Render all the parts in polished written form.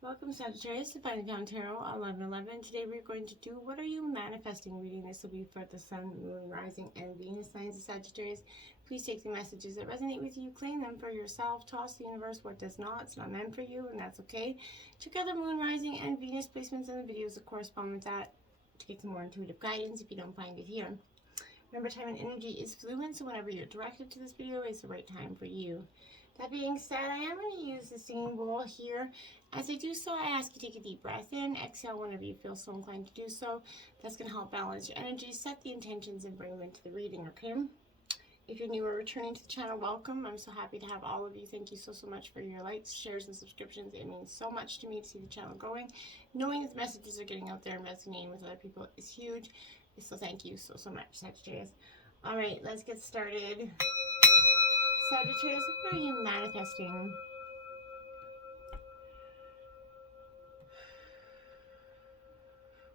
Welcome Sagittarius to Finding Down Tarot 1111. Today we're going to do What Are You Manifesting reading. This will be for the Sun, Moon, Rising, and Venus signs of Sagittarius. Please take the messages that resonate with you, claim them for yourself, toss the universe what does not. It's not meant for you, and that's okay. Check out the Moon, Rising, and Venus placements in the videos that correspond with that to get some more intuitive guidance if you don't find it here. Remember, time and energy is fluid, so whenever you're directed to this video is the right time for you. That being said, I am going to use the singing bowl here. As I do so, I ask you to take a deep breath in, exhale whenever you feel so inclined to do so. That's going to help balance your energy, set the intentions, and bring them into the reading, okay? If you're new or returning to the channel, welcome. I'm so happy to have all of you. Thank you so much for your likes, shares, and subscriptions. It means so much to me to see the channel growing. Knowing that the messages are getting out there and resonating with other people is huge. So thank you so much, Sagittarius. All right, let's get started. Sagittarius, what are you manifesting?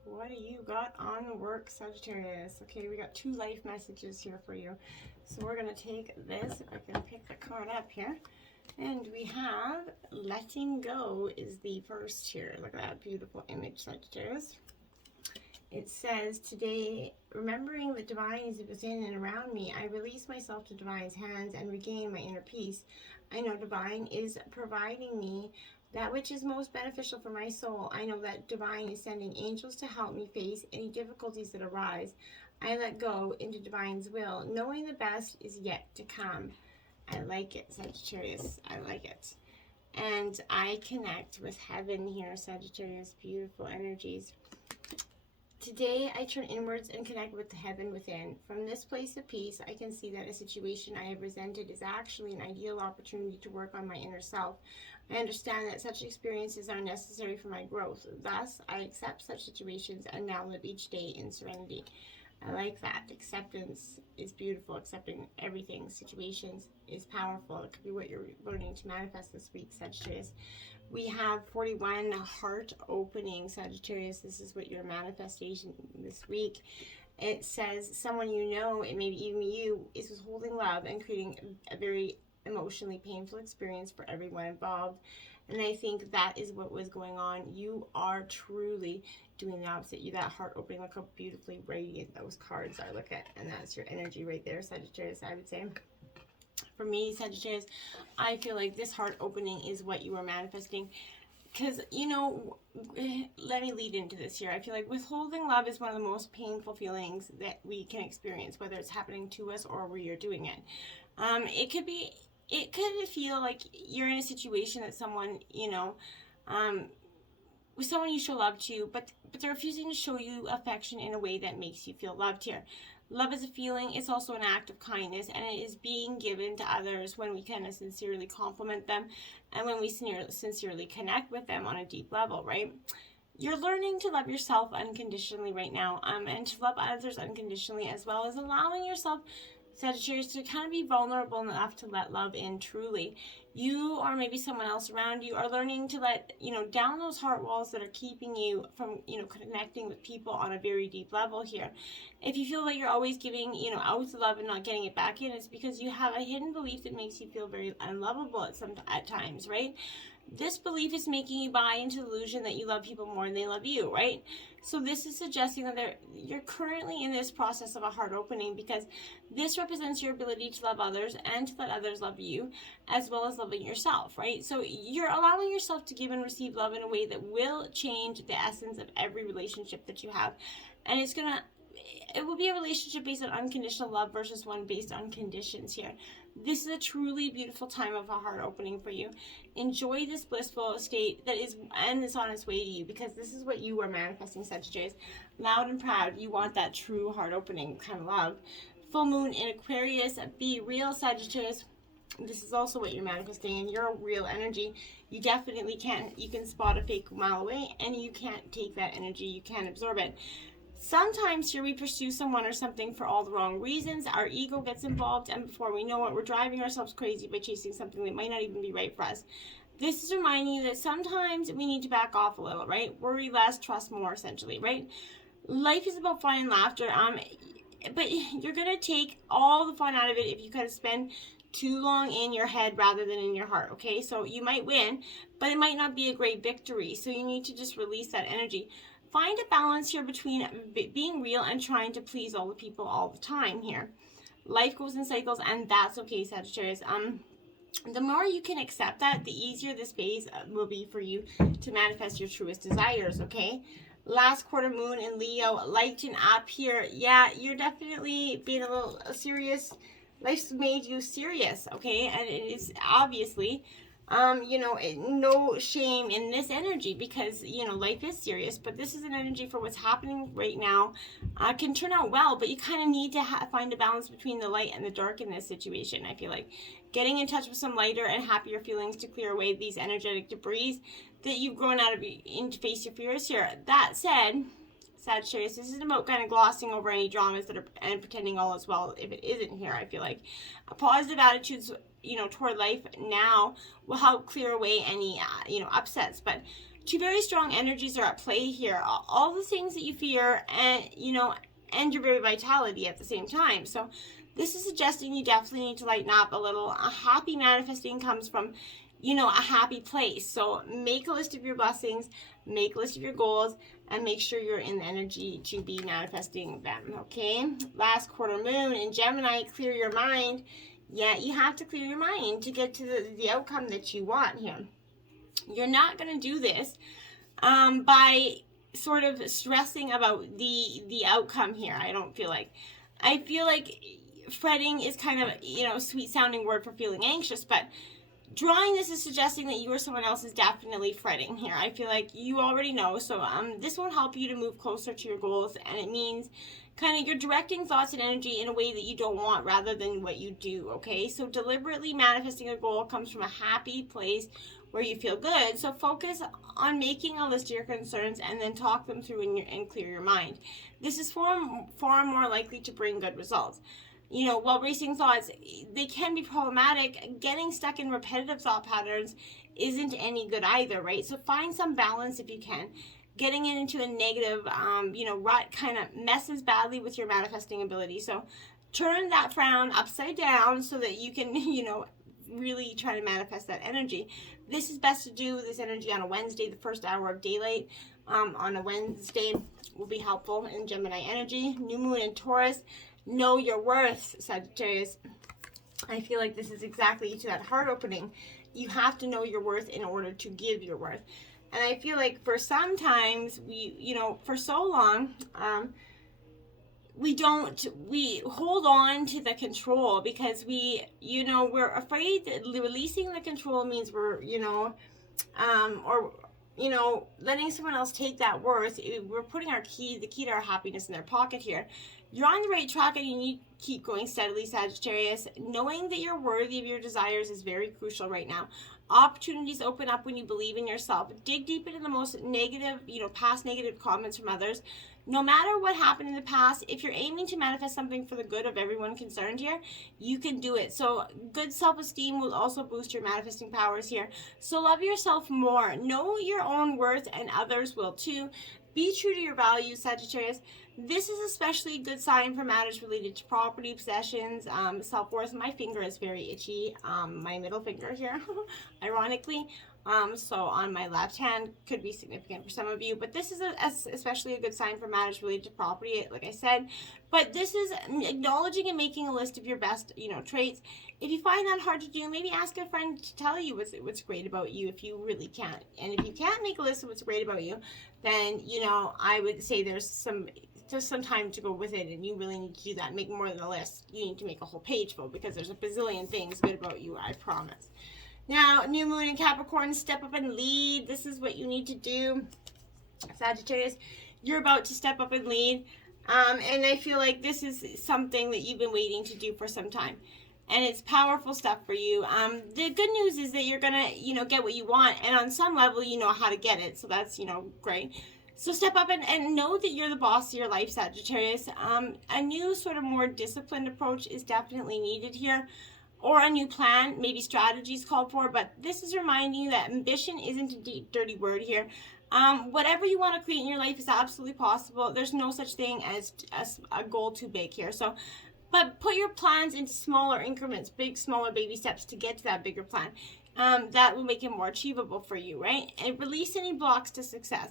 What do you got on the work, Sagittarius? Okay, we got 2 life messages here for you. So we're going to take this, if I can pick the card up here. And we have letting go is the first here. Look at that beautiful image, Sagittarius. It says, today, remembering that divine is within and around me, I release myself to divine's hands and regain my inner peace. I know divine is providing me that which is most beneficial for my soul. I know that divine is sending angels to help me face any difficulties that arise. I let go into divine's will, knowing the best is yet to come. I like it, Sagittarius. I like it. And I connect with heaven here, Sagittarius. Beautiful energies. Today, I turn inwards and connect with the heaven within. From this place of peace, I can see that a situation I have resented is actually an ideal opportunity to work on my inner self. I understand that such experiences are necessary for my growth. Thus, I accept such situations and now live each day in serenity. I like that. Acceptance is beautiful. Accepting everything, situations, is powerful. It could be what you're learning to manifest this week, Sagittarius. We have 41 heart opening, Sagittarius. This is what your manifestation this week. It says someone you know, and maybe even you, is withholding love and creating a very emotionally painful experience for everyone involved. And I think that is what was going on. You are truly doing the opposite. You, that heart opening, look how beautifully radiant those cards are. Look at, and that's your energy right there, Sagittarius, I would say. For me, Sagittarius, I feel like this heart opening is what you are manifesting. Because, you know, let me lead into this here. I feel like withholding love is one of the most painful feelings that we can experience, whether it's happening to us or we are doing it. It could feel like you're in a situation that someone, you know, with someone you show love to, but they're refusing to show you affection in a way that makes you feel loved here. Love is a feeling. It's also an act of kindness, and it is being given to others when we kind of sincerely compliment them and when we sincerely connect with them on a deep level, right? You're learning to love yourself unconditionally right now, and to love others unconditionally, as well as allowing yourself, Sagittarius, to kind of be vulnerable enough to let love in truly. You or maybe someone else around you are learning to let, you know, down those heart walls that are keeping you from, you know, connecting with people on a very deep level here. If you feel like you're always giving, you know, out the love and not getting it back in, it's because you have a hidden belief that makes you feel very unlovable at times, right? This belief is making you buy into the illusion that you love people more than they love you, right? So this is suggesting that you're currently in this process of a heart opening, because this represents your ability to love others and to let others love you, as well as loving yourself, right? So you're allowing yourself to give and receive love in a way that will change the essence of every relationship that you have. And it will be a relationship based on unconditional love versus one based on conditions here. This is a truly beautiful time of a heart opening for you. Enjoy this blissful state that is, and it's on its way to you, because this is what you are manifesting, Sagittarius. Loud and proud, you want that true heart opening kind of love. Full moon in Aquarius, be real, Sagittarius. This is also what you're manifesting in your real energy. You definitely you can spot a fake a mile away, and you can't take that energy, you can't absorb it. Sometimes here we pursue someone or something for all the wrong reasons. Our ego gets involved, and before we know it, we're driving ourselves crazy by chasing something that might not even be right for us. This is reminding you that sometimes we need to back off a little, right? Worry less, trust more, essentially, right? Life is about fun and laughter, but you're going to take all the fun out of it if you kind of spend too long in your head rather than in your heart, okay? So you might win, but it might not be a great victory. So you need to just release that energy. Find a balance here between being real and trying to please all the people all the time here. Life goes in cycles, and that's okay, Sagittarius. The more you can accept that, the easier the space will be for you to manifest your truest desires, okay? Last quarter moon in Leo, lighten up here. Yeah, you're definitely being a little serious. Life's made you serious, okay? And it is obviously, you know, no shame in this energy because, you know, life is serious, but this is an energy for what's happening right now. Can turn out well, but you kind of need to find a balance between the light and the dark in this situation, I feel like. Getting in touch with some lighter and happier feelings to clear away these energetic debris that you've grown out of in to face your fears here. That said, Sagittarius, this isn't about kind of glossing over any dramas that are and pretending all is well if it isn't here. I feel like a positive attitudes, you know, toward life now will help clear away any, you know, upsets. But two very strong energies are at play here. All the things that you fear and, you know, and your very vitality at the same time. So this is suggesting you definitely need to lighten up a little. A happy manifesting comes from, you know, a happy place. So make a list of your blessings, make a list of your goals, and make sure you're in the energy to be manifesting them, okay? Last quarter moon in Gemini, clear your mind. Yeah, you have to clear your mind to get to the outcome that you want here. You're not going to do this by sort of stressing about the outcome here, I don't feel like. I feel like fretting is kind of, you know, sweet sounding word for feeling anxious, but drawing this is suggesting that you or someone else is definitely fretting here. I feel like you already know, so this won't help you to move closer to your goals, and it means kind of you're directing thoughts and energy in a way that you don't want rather than what you do, okay? So deliberately manifesting a goal comes from a happy place where you feel good, so focus on making a list of your concerns and then talk them through and clear your mind. This is far more likely to bring good results. You know, while racing thoughts, they can be problematic, getting stuck in repetitive thought patterns isn't any good either, right? So find some balance if you can. Getting into a negative, you know, rut kind of messes badly with your manifesting ability. So turn that frown upside down so that you can, you know, really try to manifest that energy. This is best to do this energy on a Wednesday, the first hour of daylight. On a Wednesday will be helpful in Gemini energy. New moon in Taurus. Know your worth, Sagittarius. I feel like this is exactly to that heart opening. You have to know your worth in order to give your worth. And I feel like for sometimes we, you know, for so long, we hold on to the control because we, you know, we're afraid that releasing the control means we're, you know, or, you know, letting someone else take that worth. We're putting the key to our happiness in their pocket here. You're on the right track and you need to keep going steadily, Sagittarius. Knowing that you're worthy of your desires is very crucial right now. Opportunities open up when you believe in yourself. Dig deep into the most negative, you know, past negative comments from others. No matter what happened in the past, if you're aiming to manifest something for the good of everyone concerned here, you can do it. So good self-esteem will also boost your manifesting powers here. So love yourself more. Know your own worth and others will too. Be true to your values, Sagittarius. This is especially a good sign for matters related to property, possessions, self-worth. My finger is very itchy, my middle finger here, ironically. So on my left hand could be significant for some of you, but this is especially a good sign for matters related to property, like I said. But this is acknowledging and making a list of your best, you know, traits. If you find that hard to do, maybe ask a friend to tell you what's great about you if you really can't. And if you can't make a list of what's great about you, then, you know, I would say there's some time to go with it, and you really need to do that. Make more than a list. You need to make a whole page full because there's a bazillion things good about you, I promise. Now, new moon in Capricorn, step up and lead. This is what you need to do, Sagittarius. You're about to step up and lead, and I feel like this is something that you've been waiting to do for some time, and it's powerful stuff for you. The good news is that you're gonna, you know, get what you want, and on some level, you know how to get it. So that's, you know, great. So step up and know that you're the boss of your life, Sagittarius. A new sort of more disciplined approach is definitely needed here, or a new plan, maybe strategies called for, but this is reminding you that ambition isn't a dirty word here. Whatever you want to create in your life is absolutely possible. There's no such thing as a goal too big here. So But put your plans into smaller increments, smaller baby steps to get to that bigger plan. That will make it more achievable for you, right? And release any blocks to success.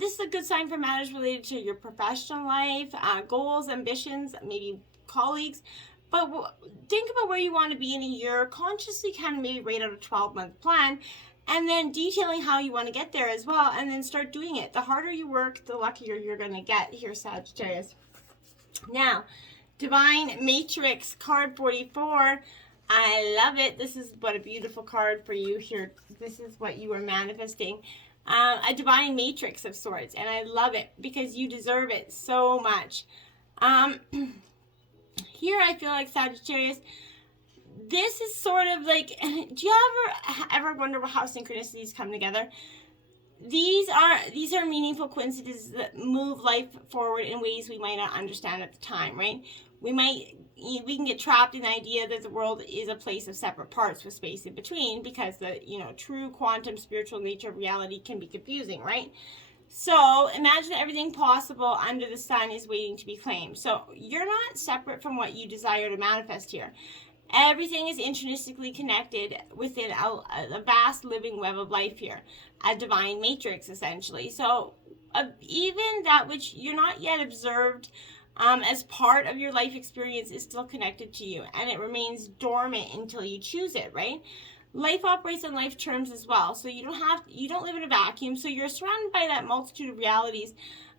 This is a good sign for matters related to your professional life, goals, ambitions, maybe colleagues. But think about where you want to be in a year. Consciously kind of maybe write out a 12-month plan, and then detailing how you want to get there as well, and then start doing it. The harder you work, the luckier you're going to get here, Sagittarius. Now, Divine Matrix, card 44. I love it. This is what a beautiful card for you here. This is what you are manifesting. A divine matrix of sorts, and I love it because you deserve it so much. Here I feel like, Sagittarius, this is sort of like, do you ever wonder how synchronicities come together? These are meaningful coincidences that move life forward in ways we might not understand at the time, right? We can get trapped in the idea that the world is a place of separate parts with space in between, because the true quantum spiritual nature of reality can be confusing, right? So imagine everything possible under the sun is waiting to be claimed. So you're not separate from what you desire to manifest here. Everything is intrinsically connected within a vast living web of life here, a divine matrix essentially. So even that which you're not yet observed as part of your life experience is still connected to you, and it remains dormant until you choose it, right? Life operates on life terms as well, so you don't live in a vacuum. So you're surrounded by that multitude of realities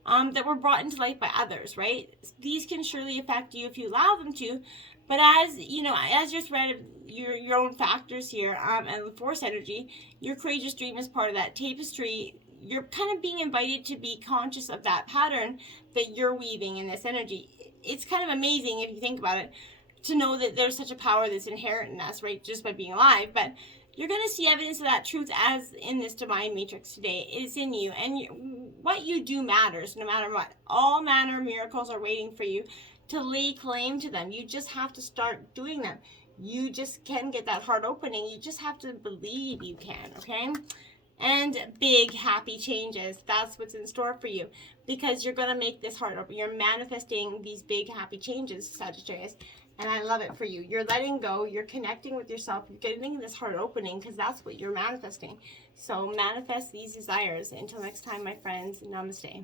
that were brought into life by others, right? These can surely affect you if you allow them to, but as your thread of your own factors here, and the force energy, your courageous dream is part of that tapestry. You're kind of being invited to be conscious of that pattern that you're weaving in this energy. It's kind of amazing if you think about it, to know that there's such a power that's inherent in us, right, just by being alive. But you're going to see evidence of that truth as in this divine matrix today. It's in you, and what you do matters no matter what. All manner of miracles are waiting for you to lay claim to them. You just have to start doing them. You just can get that heart opening. You just have to believe you can, okay? And big happy changes. That's what's in store for you, because you're going to make this heart open. You're manifesting these big happy changes, Sagittarius. And I love it for you. You're letting go. You're connecting with yourself. You're getting this heart opening, because that's what you're manifesting. So manifest these desires. Until next time, my friends, namaste.